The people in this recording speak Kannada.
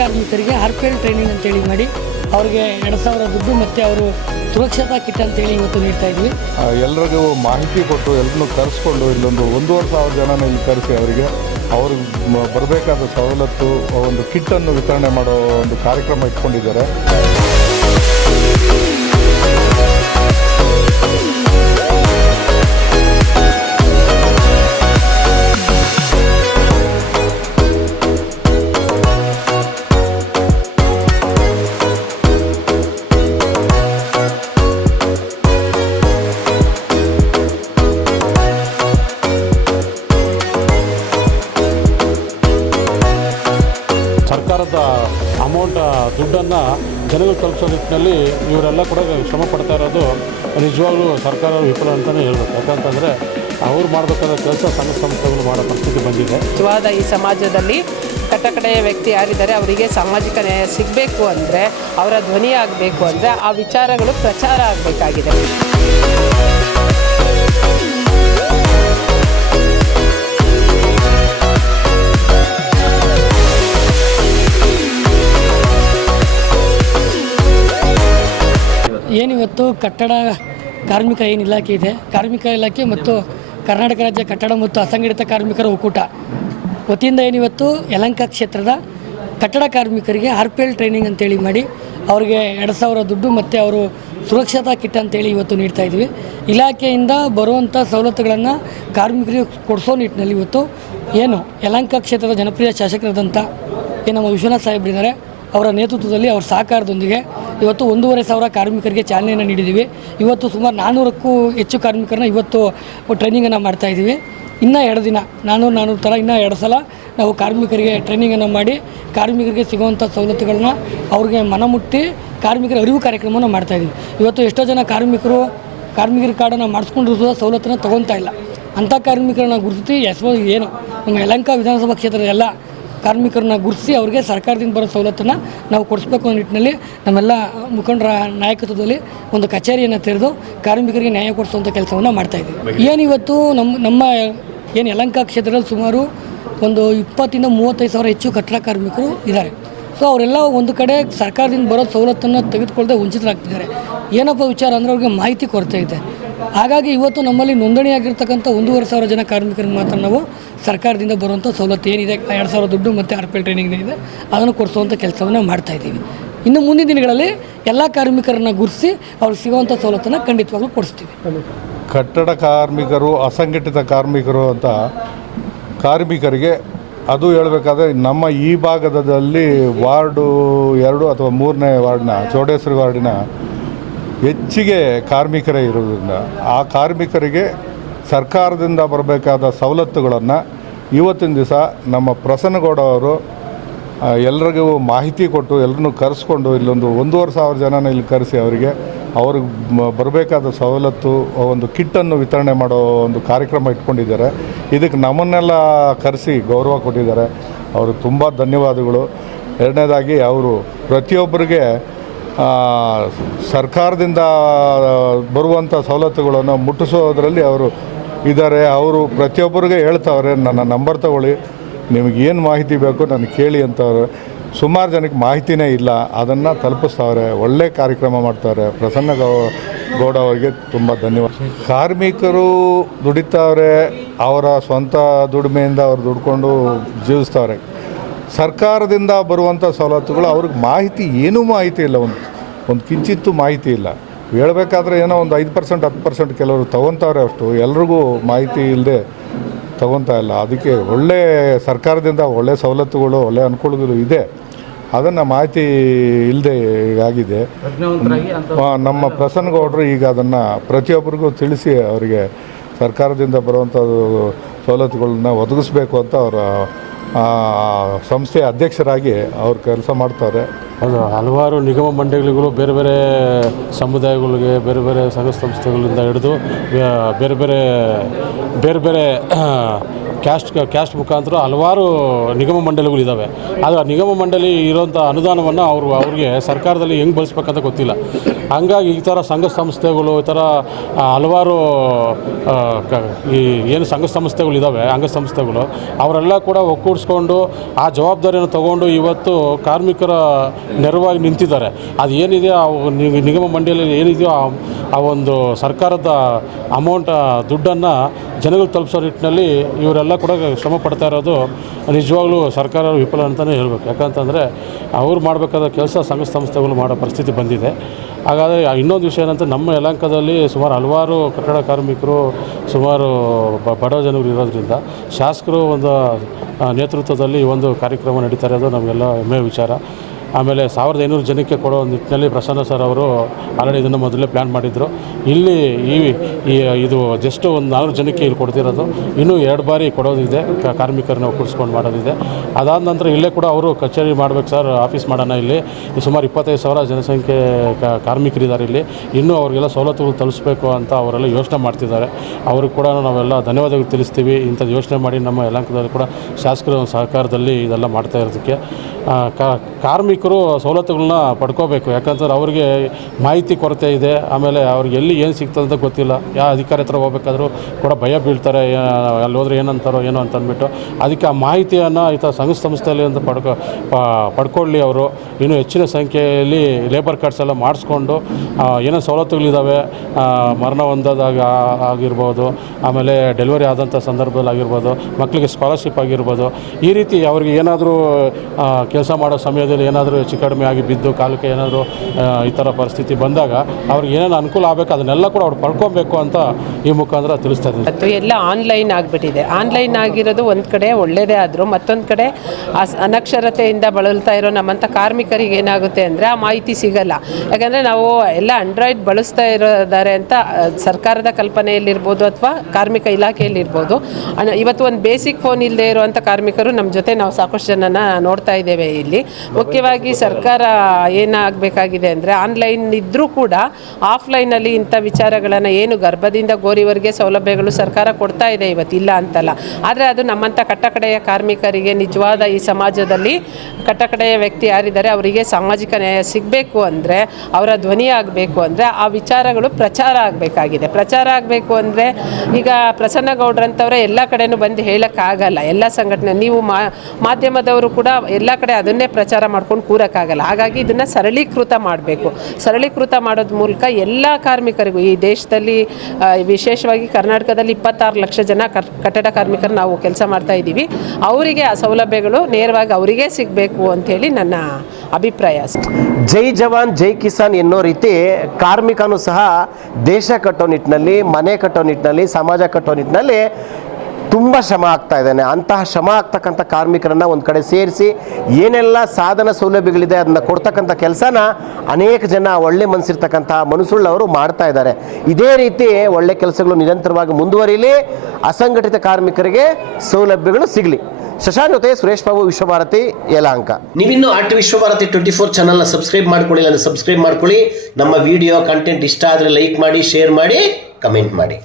ಕಾರ್ಮಿಕರಿಗೆ ಆರ್ಪಿಎಲ್ ಟ್ರೈನಿಂಗ್ ಅಂತೇಳಿ ಮಾಡಿ ಅವ್ರಿಗೆ 2,000 ದುಡ್ಡು ಮತ್ತು ಅವರು ಸುರಕ್ಷತಾ ಕಿಟ್ ಅಂತೇಳಿ ಇವತ್ತು ನೀಡ್ತಾ ಇದ್ವಿ. ಎಲ್ಲರಿಗೂ ಮಾಹಿತಿ ಕೊಟ್ಟು ಎಲ್ಲರನ್ನೂ ಕರೆಸ್ಕೊಂಡು ಇಲ್ಲೊಂದು 1,500 ಜನನ ಇಲ್ಲಿ ಕರೆಸಿ ಅವ್ರಿಗೆ ಬರಬೇಕಾದ ಸವಲತ್ತು ಒಂದು ಕಿಟ್ಟನ್ನು ವಿತರಣೆ ಮಾಡೋ ಒಂದು ಕಾರ್ಯಕ್ರಮ ಇಟ್ಕೊಂಡಿದ್ದಾರೆ. ಸರ್ಕಾರದ ದುಡ್ಡನ್ನು ಜನಗಳು ತಲುಪಿಸೋ ನಿಟ್ಟಿನಲ್ಲಿ ಇವರೆಲ್ಲ ಕೂಡ ಶ್ರಮ ಪಡ್ತಾ ಇರೋದು ನಿಜವಾಗ್ಲೂ ಸರ್ಕಾರ ವಿಫಲ ಅಂತಲೇ ಹೇಳ್ಬೇಕು. ಯಾಕಂತಂದರೆ ಅವ್ರು ಮಾಡಬೇಕಾದ ಕೆಲಸ ಸಂಘ ಸಂಸ್ಥೆಗಳು ಮಾಡೋ ಪರಿಸ್ಥಿತಿ ಬಂದಿದೆ. ನಿಜವಾದ ಈ ಸಮಾಜದಲ್ಲಿ ಕಟ್ಟಕಡೆಯ ವ್ಯಕ್ತಿ ಯಾರಿದ್ದಾರೆ ಅವರಿಗೆ ಸಾಮಾಜಿಕ ನ್ಯಾಯ ಸಿಗಬೇಕು ಅಂದರೆ, ಅವರ ಧ್ವನಿ ಆಗಬೇಕು ಅಂದರೆ ಆ ವಿಚಾರಗಳು ಪ್ರಚಾರ ಆಗಬೇಕಾಗಿದೆ. ಏನಿವತ್ತು ಕಟ್ಟಡ ಕಾರ್ಮಿಕ ಏನು ಇಲಾಖೆ ಇದೆ, ಕಾರ್ಮಿಕ ಇಲಾಖೆ ಮತ್ತು ಕರ್ನಾಟಕ ರಾಜ್ಯ ಕಟ್ಟಡ ಮತ್ತು ಅಸಂಘಟಿತ ಕಾರ್ಮಿಕರ ಒಕ್ಕೂಟ ವತಿಯಿಂದ ಏನಿವತ್ತು ಯಲಹಂಕ ಕ್ಷೇತ್ರದ ಕಟ್ಟಡ ಕಾರ್ಮಿಕರಿಗೆ ಆರ್ಪಿಎಲ್ ಟ್ರೈನಿಂಗ್ ಅಂತೇಳಿ ಮಾಡಿ ಅವ್ರಿಗೆ 2,000 ದುಡ್ಡು ಮತ್ತು ಅವರು ಸುರಕ್ಷತಾ ಕಿಟ್ ಅಂತೇಳಿ ಇವತ್ತು ನೀಡ್ತಾ ಇದ್ವಿ. ಇಲಾಖೆಯಿಂದ ಬರುವಂಥ ಸವಲತ್ತುಗಳನ್ನು ಕಾರ್ಮಿಕರಿಗೆ ಕೊಡಿಸೋ ನಿಟ್ಟಿನಲ್ಲಿ ಇವತ್ತು ಏನು ಯಲಹಂಕ ಕ್ಷೇತ್ರದ ಜನಪ್ರಿಯ ಶಾಸಕರಾದಂಥ ನಮ್ಮ ವಿಶ್ವನಾಥ್ ಸಾಹೇಬ್ರಿದ್ದಾರೆ, ಅವರ ನೇತೃತ್ವದಲ್ಲಿ ಅವರ ಸಹಕಾರದೊಂದಿಗೆ ಇವತ್ತು 1,500 ಕಾರ್ಮಿಕರಿಗೆ ಚಾಲನೆಯನ್ನು ನೀಡಿದ್ದೀವಿ. ಇವತ್ತು ಸುಮಾರು 400ಕ್ಕೂ ಹೆಚ್ಚು ಕಾರ್ಮಿಕರನ್ನ ಇವತ್ತು ಟ್ರೈನಿಂಗನ್ನು ಮಾಡ್ತಾಯಿದ್ದೀವಿ. ಇನ್ನೂ 2 ದಿನ 400 ಥರ ಇನ್ನೂ 2 ಸಲ ನಾವು ಕಾರ್ಮಿಕರಿಗೆ ಟ್ರೈನಿಂಗನ್ನು ಮಾಡಿ ಕಾರ್ಮಿಕರಿಗೆ ಸಿಗುವಂಥ ಸವಲತ್ತುಗಳನ್ನ ಅವ್ರಿಗೆ ಮನಮುಟ್ಟಿ ಕಾರ್ಮಿಕರ ಅರಿವು ಕಾರ್ಯಕ್ರಮವನ್ನು ಮಾಡ್ತಾಯಿದ್ದೀವಿ. ಇವತ್ತು ಎಷ್ಟೋ ಜನ ಕಾರ್ಮಿಕರ ಕಾರ್ಡನ್ನು ಮಾಡಿಸ್ಕೊಂಡಿರೋ ಸವಲತ್ತನ್ನು ತೊಗೊತಾ ಇಲ್ಲ. ಅಂಥ ಕಾರ್ಮಿಕರನ್ನ ಗುರುತಿಸಿ ಏನು ನಮ್ಮ ಯಲಹಂಕ ವಿಧಾನಸಭಾ ಕ್ಷೇತ್ರದ ಎಲ್ಲ ಕಾರ್ಮಿಕರನ್ನ ಗುರುತಿಸಿ ಅವರಿಗೆ ಸರ್ಕಾರದಿಂದ ಬರೋ ಸವಲತ್ತನ್ನು ನಾವು ಕೊಡಿಸ್ಬೇಕು ಅನ್ನೋ ನಿಟ್ಟಿನಲ್ಲಿ ನಮ್ಮೆಲ್ಲ ಮುಖಂಡರ ನಾಯಕತ್ವದಲ್ಲಿ ಒಂದು ಕಚೇರಿಯನ್ನು ತೆರೆದು ಕಾರ್ಮಿಕರಿಗೆ ನ್ಯಾಯ ಕೊಡಿಸುವಂಥ ಕೆಲಸವನ್ನು ಮಾಡ್ತಾಯಿದ್ದೀವಿ. ಏನಿವತ್ತು ನಮ್ಮ ಏನು ಯಲಹಂಕ ಕ್ಷೇತ್ರದಲ್ಲಿ ಸುಮಾರು ಒಂದು 20-35 ಹೆಚ್ಚು ಕಟ್ಟಡ ಕಾರ್ಮಿಕರು ಇದ್ದಾರೆ. ಸೊ ಅವರೆಲ್ಲ ಒಂದು ಕಡೆ ಸರ್ಕಾರದಿಂದ ಬರೋ ಸವಲತ್ತನ್ನು ತೆಗೆದುಕೊಳ್ಳದೆ ವಂಚಿತರಾಗ್ತಿದ್ದಾರೆ. ಏನಪ್ಪ ವಿಚಾರ ಅಂದರೆ ಅವ್ರಿಗೆ ಮಾಹಿತಿ ಕೊರತೆ ಇದೆ. ಹಾಗಾಗಿ ಇವತ್ತು ನಮ್ಮಲ್ಲಿ ನೋಂದಣಿಯಾಗಿರ್ತಕ್ಕಂಥ 1,500 ಜನ ಕಾರ್ಮಿಕರಿಗೆ ಮಾತ್ರ ನಾವು ಸರ್ಕಾರದಿಂದ ಬರುವಂಥ ಸವಲತ್ತು ಏನಿದೆ 2,000 ದುಡ್ಡು ಮತ್ತು ಆರ್ಪಿಎಲ್ ಟ್ರೈನಿಂಗ್ ಇದೆ ಅದನ್ನು ಕೊಡಿಸುವಂಥ ಕೆಲಸವನ್ನು ಮಾಡ್ತಾಯಿದ್ದೀವಿ. ಇನ್ನು ಮುಂದಿನ ದಿನಗಳಲ್ಲಿ ಎಲ್ಲ ಕಾರ್ಮಿಕರನ್ನು ಗುರುತಿಸಿ ಅವ್ರಿಗೆ ಸಿಗುವಂಥ ಸವಲತ್ತನ್ನು ಖಂಡಿತವಾಗ್ಲೂ ಕೊಡಿಸ್ತೀವಿ. ಕಟ್ಟಡ ಕಾರ್ಮಿಕರು, ಅಸಂಘಟಿತ ಕಾರ್ಮಿಕರು ಅಂತ ಕಾರ್ಮಿಕರಿಗೆ ಅದು ಹೇಳಬೇಕಾದ್ರೆ ನಮ್ಮ ಈ ಭಾಗದಲ್ಲಿ ವಾರ್ಡು 2 ಅಥವಾ 3ನೇ ವಾರ್ಡ್ನ ಚೌಡೇಶ್ವರಿ ವಾರ್ಡಿನ ಹೆಚ್ಚಿಗೆ ಕಾರ್ಮಿಕರೇ ಇರೋದ್ರಿಂದ ಆ ಕಾರ್ಮಿಕರಿಗೆ ಸರ್ಕಾರದಿಂದ ಬರಬೇಕಾದ ಸವಲತ್ತುಗಳನ್ನು ಇವತ್ತಿನ ದಿವಸ ನಮ್ಮ ಪ್ರಸನ್ನಗೌಡ ಅವರು ಎಲ್ಲರಿಗೂ ಮಾಹಿತಿ ಕೊಟ್ಟು ಎಲ್ಲರನ್ನೂ ಕರೆಸ್ಕೊಂಡು ಇಲ್ಲೊಂದು 1,500 ಜನನ ಇಲ್ಲಿ ಕರೆಸಿ ಅವ್ರಿಗೆ ಬರಬೇಕಾದ ಸವಲತ್ತು ಒಂದು ಕಿಟ್ಟನ್ನು ವಿತರಣೆ ಮಾಡೋ ಒಂದು ಕಾರ್ಯಕ್ರಮ ಇಟ್ಕೊಂಡಿದ್ದಾರೆ. ಇದಕ್ಕೆ ನಮ್ಮನ್ನೆಲ್ಲ ಕರೆಸಿ ಗೌರವ ಕೊಟ್ಟಿದ್ದಾರೆ. ಅವರು ತುಂಬ ಧನ್ಯವಾದಗಳು. ಎರಡನೇದಾಗಿ ಅವರು ಪ್ರತಿಯೊಬ್ಬರಿಗೆ ಸರ್ಕಾರದಿಂದ ಬರುವಂಥ ಸವಲತ್ತುಗಳನ್ನು ಮುಟ್ಟಿಸೋದ್ರಲ್ಲಿ ಅವರು ಇದ್ದಾರೆ. ಅವರು ಪ್ರತಿಯೊಬ್ಬರಿಗೆ ಹೇಳ್ತಾವ್ರೆ, ನನ್ನ ನಂಬರ್ ತಗೊಳ್ಳಿ, ನಿಮಗೇನು ಮಾಹಿತಿ ಬೇಕು ನನಗೆ ಕೇಳಿ ಅಂತವ್ರೆ. ಸುಮಾರು ಜನಕ್ಕೆ ಮಾಹಿತಿನೇ ಇಲ್ಲ, ಅದನ್ನು ತಲುಪಿಸ್ತಾವ್ರೆ. ಒಳ್ಳೆ ಕಾರ್ಯಕ್ರಮ ಮಾಡ್ತಾರೆ. ಗೌಡ ಅವರಿಗೆ ತುಂಬ ಧನ್ಯವಾದ. ಕಾರ್ಮಿಕರು ದುಡಿತಾವ್ರೆ, ಅವರ ಸ್ವಂತ ದುಡಿಮೆಯಿಂದ ಅವ್ರು ದುಡ್ಕೊಂಡು ಜೀವಿಸ್ತಾವ್ರೆ. ಸರ್ಕಾರದಿಂದ ಬರುವಂಥ ಸವಲತ್ತುಗಳು ಅವ್ರಿಗೆ ಮಾಹಿತಿ ಏನೂ ಮಾಹಿತಿ ಇಲ್ಲ, ಒಂದು ಕಿಂಚಿತ್ತೂ ಮಾಹಿತಿ ಇಲ್ಲ. ಹೇಳಬೇಕಾದ್ರೆ ಏನೋ ಒಂದು 5% 10% ಕೆಲವರು ತೊಗೊತಾವ್ರೆ, ಅಷ್ಟು ಎಲ್ರಿಗೂ ಮಾಹಿತಿ ಇಲ್ಲದೆ ತೊಗೊತಾ ಇಲ್ಲ. ಅದಕ್ಕೆ ಒಳ್ಳೆ ಸರ್ಕಾರದಿಂದ ಒಳ್ಳೆ ಸವಲತ್ತುಗಳು ಒಳ್ಳೆ ಅನುಕೂಲಗಳು ಇದೆ, ಅದನ್ನು ಮಾಹಿತಿ ಇಲ್ಲದೆ ಆಗಿದೆ. ನಮ್ಮ ಪ್ರಸನ್ನಗೌಡರು ಈಗ ಅದನ್ನು ಪ್ರತಿಯೊಬ್ಬರಿಗೂ ತಿಳಿಸಿ ಅವರಿಗೆ ಸರ್ಕಾರದಿಂದ ಬರುವಂಥದ್ದು ಸವಲತ್ತುಗಳನ್ನ ಒದಗಿಸ್ಬೇಕು ಅಂತ ಅವರ ಸಂಸ್ಥೆಯ ಅಧ್ಯಕ್ಷರಾಗಿ ಅವ್ರು ಕೆಲಸ ಮಾಡ್ತಾರೆ. ಅದು ಹಲವಾರು ನಿಗಮ ಮಂಡಳಿಗಳು ಬೇರೆ ಬೇರೆ ಸಮುದಾಯಗಳಿಗೆ ಬೇರೆ ಬೇರೆ ಸಂಘ ಸಂಸ್ಥೆಗಳಿಂದ ಹಿಡಿದು ಬೇರೆ ಬೇರೆ ಕ್ಯಾಸ್ಟ್ ಮುಖಾಂತರ ಹಲವಾರು ನಿಗಮ ಮಂಡಳಿಗಳಿದ್ದಾವೆ. ಆದರೆ ಆ ನಿಗಮ ಮಂಡಳಿ ಇರೋಂಥ ಅನುದಾನವನ್ನು ಅವ್ರಿಗೆ ಸರ್ಕಾರದಲ್ಲಿ ಹೆಂಗೆ ಬಳಸ್ಬೇಕಂತ ಗೊತ್ತಿಲ್ಲ. ಹಂಗಾಗಿ ಈ ಥರ ಸಂಘ ಸಂಸ್ಥೆಗಳು, ಈ ಥರ ಹಲವಾರು ಈ ಏನು ಸಂಘ ಸಂಸ್ಥೆಗಳಿದ್ದಾವೆ, ಅಂಗಸಂಸ್ಥೆಗಳು, ಅವರೆಲ್ಲ ಕೂಡ ಒಕ್ಕೂಡಿಸ್ಕೊಂಡು ಆ ಜವಾಬ್ದಾರಿಯನ್ನು ತಗೊಂಡು ಇವತ್ತು ಕಾರ್ಮಿಕರ ನೆರವಾಗಿ ನಿಂತಿದ್ದಾರೆ. ಅದು ಏನಿದೆ ಆ ನಿಗಮ ಮಂಡಳಿಯಲ್ಲಿ ಏನಿದೆಯೋ ಆ ಒಂದು ಸರ್ಕಾರದ ಅಮೌಂಟ್ ದುಡ್ಡನ್ನು ಜನಗಳು ತಲುಪಿಸೋ ನಿಟ್ಟಿನಲ್ಲಿ ಇವರೆಲ್ಲ ಕೂಡ ಶ್ರಮ ಪಡ್ತಾ ಇರೋದು ನಿಜವಾಗ್ಲೂ ಸರ್ಕಾರ ವಿಫಲ ಅಂತಲೇ ಹೇಳಬೇಕು. ಯಾಕಂತಂದರೆ ಅವ್ರು ಮಾಡಬೇಕಾದ ಕೆಲಸ ಸಂಘ ಸಂಸ್ಥೆಗಳು ಮಾಡೋ ಪರಿಸ್ಥಿತಿ ಬಂದಿದೆ. ಹಾಗಾದರೆ ಇನ್ನೊಂದು ವಿಷಯ ಏನಂತ, ನಮ್ಮ ಯಲಹಂಕದಲ್ಲಿ ಸುಮಾರು ಹಲವಾರು ಕಟ್ಟಡ ಕಾರ್ಮಿಕರು, ಸುಮಾರು ಬಡ ಜನರು ಇರೋದ್ರಿಂದ ಶಾಸಕರು ಒಂದು ನೇತೃತ್ವದಲ್ಲಿ ಈ ಒಂದು ಕಾರ್ಯಕ್ರಮ ನಡೀತಾ ಇರೋದು ನಮಗೆಲ್ಲ ಹೆಮ್ಮೆಯ ವಿಚಾರ. ಆಮೇಲೆ 1500 ಜನಕ್ಕೆ ಕೊಡೋ ನಿಟ್ಟಿನಲ್ಲಿ ಪ್ರಸನ್ನ ಸರ್ ಅವರು ಆಲ್ರೆಡಿ ಇದನ್ನು ಮೊದಲೇ ಪ್ಲ್ಯಾನ್ ಮಾಡಿದ್ರು. ಇಲ್ಲಿ ಇದು ಜಸ್ಟ್ ಒಂದು 400 ಜನಕ್ಕೆ ಇಲ್ಲಿ ಕೊಡ್ತಿರೋದು. ಇನ್ನೂ 2 ಬಾರಿ ಕೊಡೋದಿದೆ, ಕಾರ್ಮಿಕರನ್ನ ಒಕ್ಕೂಡಿಸ್ಕೊಂಡು ಮಾಡೋದಿದೆ. ಅದಾದ ನಂತರ ಇಲ್ಲೇ ಕೂಡ ಅವರು ಕಚೇರಿ ಮಾಡಬೇಕು ಸರ್, ಆಫೀಸ್ ಮಾಡೋಣ. ಇಲ್ಲಿ ಸುಮಾರು 25,000 ಜನಸಂಖ್ಯೆ ಕಾರ್ಮಿಕರಿದ್ದಾರೆ ಇಲ್ಲಿ. ಇನ್ನೂ ಅವ್ರಿಗೆಲ್ಲ ಸವಲತ್ತುಗಳು ತಲುಪಿಸ್ಬೇಕು ಅಂತ ಅವರೆಲ್ಲ ಯೋಚನೆ ಮಾಡ್ತಿದ್ದಾರೆ. ಅವ್ರಿಗೆ ಕೂಡ ನಾವೆಲ್ಲ ಧನ್ಯವಾದಗಳು ತಿಳಿಸ್ತೀವಿ. ಇಂಥದ್ದು ಯೋಚನೆ ಮಾಡಿ ನಮ್ಮ ಯಲಹಂಕದಲ್ಲಿ ಕೂಡ ಶಾಸಕರ ಸಹಕಾರದಲ್ಲಿ ಇದೆಲ್ಲ ಮಾಡ್ತಾ ಇರೋದಕ್ಕೆ. ಕಾರ್ಮಿಕರು ಸವಲತ್ತುಗಳನ್ನ ಪಡ್ಕೋಬೇಕು. ಯಾಕಂತಂದ್ರೆ ಅವ್ರಿಗೆ ಮಾಹಿತಿ ಕೊರತೆ ಇದೆ. ಆಮೇಲೆ ಅವ್ರಿಗೆ ಎಲ್ಲಿ ಏನು ಸಿಗ್ತದೆ ಅಂತ ಗೊತ್ತಿಲ್ಲ. ಯಾವ ಅಧಿಕಾರಿ ಹತ್ರ ಹೋಗ್ಬೇಕಾದ್ರೂ ಕೂಡ ಭಯ ಬೀಳ್ತಾರೆ, ಅಲ್ಲಿ ಹೋದ್ರೆ ಏನಂತಾರೋ ಏನೋ ಅಂತ ಅಂದ್ಬಿಟ್ಟು. ಅದಕ್ಕೆ ಆ ಮಾಹಿತಿಯನ್ನು ಈ ಥರ ಸಂಘ ಸಂಸ್ಥೆಯಲ್ಲಿ ಅಂತ ಪಡ್ಕೊಳ್ಳಿ. ಅವರು ಇನ್ನೂ ಹೆಚ್ಚಿನ ಸಂಖ್ಯೆಯಲ್ಲಿ ಲೇಬರ್ ಕಾರ್ಡ್ಸ್ ಎಲ್ಲ ಮಾಡಿಸ್ಕೊಂಡು ಏನೋ ಸವಲತ್ತುಗಳಿದ್ದಾವೆ, ಮರಣ ಹೊಂದೋದಾಗ ಆಗಿರ್ಬೋದು, ಆಮೇಲೆ ಡೆಲಿವರಿ ಆದಂಥ ಸಂದರ್ಭದಲ್ಲಿ ಆಗಿರ್ಬೋದು, ಮಕ್ಕಳಿಗೆ ಸ್ಕಾಲರ್ಶಿಪ್ ಆಗಿರ್ಬೋದು, ಈ ರೀತಿ ಅವ್ರಿಗೆ ಏನಾದರೂ ಕೆಲಸ ಮಾಡೋ ಸಮಯದಲ್ಲಿ ಏನಾದರೂ ಹೆಚ್ಚು ಕಡಿಮೆ ಆಗಿ ಬಿದ್ದು ಕಾಲಕ್ಕೆ ಏನಾದರೂ ಈ ಥರ ಪರಿಸ್ಥಿತಿ ಬಂದಾಗ ಅವ್ರಿಗೆ ಏನೇನು ಅನುಕೂಲ ಆಗಬೇಕು ಅದನ್ನೆಲ್ಲ ಕೂಡ ಅವ್ರು ಪಡ್ಕೊಬೇಕು ಅಂತ ಈ ಮುಖಾಂತರ ತಿಳಿಸ್ತಾ ಇದ್ದೀನಿ. ಮತ್ತು ಎಲ್ಲ ಆನ್ಲೈನ್ ಆಗಿಬಿಟ್ಟಿದೆ. ಆನ್ಲೈನ್ ಆಗಿರೋದು ಒಂದು ಕಡೆ ಒಳ್ಳೆಯದೇ ಆದರೂ, ಮತ್ತೊಂದು ಕಡೆ ಅನಕ್ಷರತೆಯಿಂದ ಬಳಲ್ತಾ ಇರೋ ನಮ್ಮಂಥ ಕಾರ್ಮಿಕರಿಗೆ ಏನಾಗುತ್ತೆ ಅಂದರೆ ಆ ಮಾಹಿತಿ ಸಿಗಲ್ಲ. ಯಾಕಂದರೆ ನಾವು ಎಲ್ಲ ಆಂಡ್ರಾಯ್ಡ್ ಬಳಸ್ತಾ ಇರೋದಾರೆ ಅಂತ ಸರ್ಕಾರದ ಕಲ್ಪನೆಯಲ್ಲಿರ್ಬೋದು ಅಥವಾ ಕಾರ್ಮಿಕ ಇಲಾಖೆಯಲ್ಲಿರ್ಬೋದು. ಇವತ್ತು ಒಂದು ಬೇಸಿಕ್ ಫೋನ್ ಇಲ್ಲದೆ ಇರುವಂಥ ಕಾರ್ಮಿಕರು ನಮ್ಮ ಜೊತೆ ನಾವು ಸಾಕಷ್ಟು ಜನನ ನೋಡ್ತಾ ಇದ್ದೇವೆ. ಇಲ್ಲಿ ಮುಖ್ಯವಾಗಿ ಸರ್ಕಾರ ಏನಾಗಬೇಕಾಗಿದೆ ಅಂದರೆ ಆನ್ಲೈನ್ ಇದ್ದರೂ ಕೂಡ ಆಫ್ಲೈನಲ್ಲಿ ಇಂಥ ವಿಚಾರಗಳನ್ನು ಏನು ಗರ್ಭದಿಂದ ಗೋರಿವರೆಗೆ ಸೌಲಭ್ಯಗಳು ಸರ್ಕಾರ ಕೊಡ್ತಾ ಇದೆ ಇವತ್ತಿಲ್ಲ ಅಂತಲ್ಲ. ಆದರೆ ಅದು ನಮ್ಮಂಥ ಕಟ್ಟಕಡೆಯ ಕಾರ್ಮಿಕರಿಗೆ, ನಿಜವಾದ ಈ ಸಮಾಜದಲ್ಲಿ ಕಟ್ಟಕಡೆಯ ವ್ಯಕ್ತಿ ಯಾರಿದ್ದಾರೆ ಅವರಿಗೆ ಸಾಮಾಜಿಕ ನ್ಯಾಯ ಸಿಗಬೇಕು ಅಂದರೆ, ಅವರ ಧ್ವನಿ ಆಗಬೇಕು ಅಂದರೆ ಆ ವಿಚಾರಗಳು ಪ್ರಚಾರ ಆಗಬೇಕಾಗಿದೆ. ಪ್ರಚಾರ ಆಗಬೇಕು ಅಂದರೆ ಈಗ ಪ್ರಸನ್ನ ಗೌಡ್ರಂಥವರೇ ಎಲ್ಲ ಕಡೆನೂ ಬಂದು ಹೇಳೋಕ್ಕಾಗಲ್ಲ. ಎಲ್ಲ ಸಂಘಟನೆ, ನೀವು ಮಾಧ್ಯಮದವರು ಕೂಡ ಎಲ್ಲ ಕಡೆ ಅದನ್ನೇ ಪ್ರಚಾರ ಮಾಡ್ಕೊಂಡು ಕೂರೋಕ್ಕಾಗಲ್ಲ. ಹಾಗಾಗಿ ಇದನ್ನು ಸರಳೀಕೃತ ಮಾಡಬೇಕು. ಸರಳೀಕೃತ ಮಾಡೋದ್ರ ಮೂಲಕ ಎಲ್ಲ ಕಾರ್ಮಿಕರಿಗೂ, ಈ ದೇಶದಲ್ಲಿ ವಿಶೇಷವಾಗಿ ಕರ್ನಾಟಕದಲ್ಲಿ 26 ಲಕ್ಷ ಜನ ಕಟ್ಟಡ ಕಾರ್ಮಿಕರು ನಾವು ಕೆಲಸ ಮಾಡ್ತಾ ಇದ್ದೀವಿ. ಅವರಿಗೆ ಆ ಸೌಲಭ್ಯಗಳು ನೇರವಾಗಿ ಅವರಿಗೆ ಸಿಗಬೇಕು ಅಂಥೇಳಿ ನನ್ನ ಅಭಿಪ್ರಾಯ. ಜೈ ಜವಾನ್ ಜೈ ಕಿಸಾನ್ ಎನ್ನೋ ರೀತಿ ಕಾರ್ಮಿಕನೂ ಸಹ ದೇಶ ಕಟ್ಟೋ ನಿಟ್ಟಿನಲ್ಲಿ, ಮನೆ ಕಟ್ಟೋ ನಿಟ್ಟಿನಲ್ಲಿ, ಸಮಾಜ ಕಟ್ಟೋ ನಿಟ್ಟಿನಲ್ಲಿ ತುಂಬ ಶ್ರಮ ಆಗ್ತಾ ಇದ್ದಾನೆ. ಅಂತಹ ಶ್ರಮ ಆಗ್ತಕ್ಕಂಥ ಕಾರ್ಮಿಕರನ್ನು ಒಂದು ಕಡೆ ಸೇರಿಸಿ ಏನೆಲ್ಲ ಸಾಧನ ಸೌಲಭ್ಯಗಳಿದೆ ಅದನ್ನು ಕೊಡ್ತಕ್ಕಂಥ ಕೆಲಸನ ಅನೇಕ ಜನ ಒಳ್ಳೆ ಮನಸ್ಸಿರ್ತಕ್ಕಂಥ ಮನಸ್ಸುಳ್ಳವರು ಮಾಡ್ತಾ ಇದ್ದಾರೆ. ಇದೇ ರೀತಿ ಒಳ್ಳೆ ಕೆಲಸಗಳು ನಿರಂತರವಾಗಿ ಮುಂದುವರಿಲಿ, ಅಸಂಘಟಿತ ಕಾರ್ಮಿಕರಿಗೆ ಸೌಲಭ್ಯಗಳು ಸಿಗಲಿ. ಶಶಾಂಕ್ ಜೊತೆ ಸುರೇಶ್ ಬಾಬು, ವಿಶ್ವಭಾರತಿ, ಯಲಹಂಕ. ನೀವಿನ್ನೂ ವಿಶ್ವಭಾರತಿ 24 ಚಾನಲ್ನ ಸಬ್ಸ್ಕ್ರೈಬ್ ಮಾಡ್ಕೊಳ್ಳಿ, ಸಬ್ಸ್ಕ್ರೈಬ್ ಮಾಡ್ಕೊಳ್ಳಿ. ನಮ್ಮ ವಿಡಿಯೋ ಕಂಟೆಂಟ್ ಇಷ್ಟ ಆದರೆ ಲೈಕ್ ಮಾಡಿ, ಶೇರ್ ಮಾಡಿ, ಕಮೆಂಟ್ ಮಾಡಿ.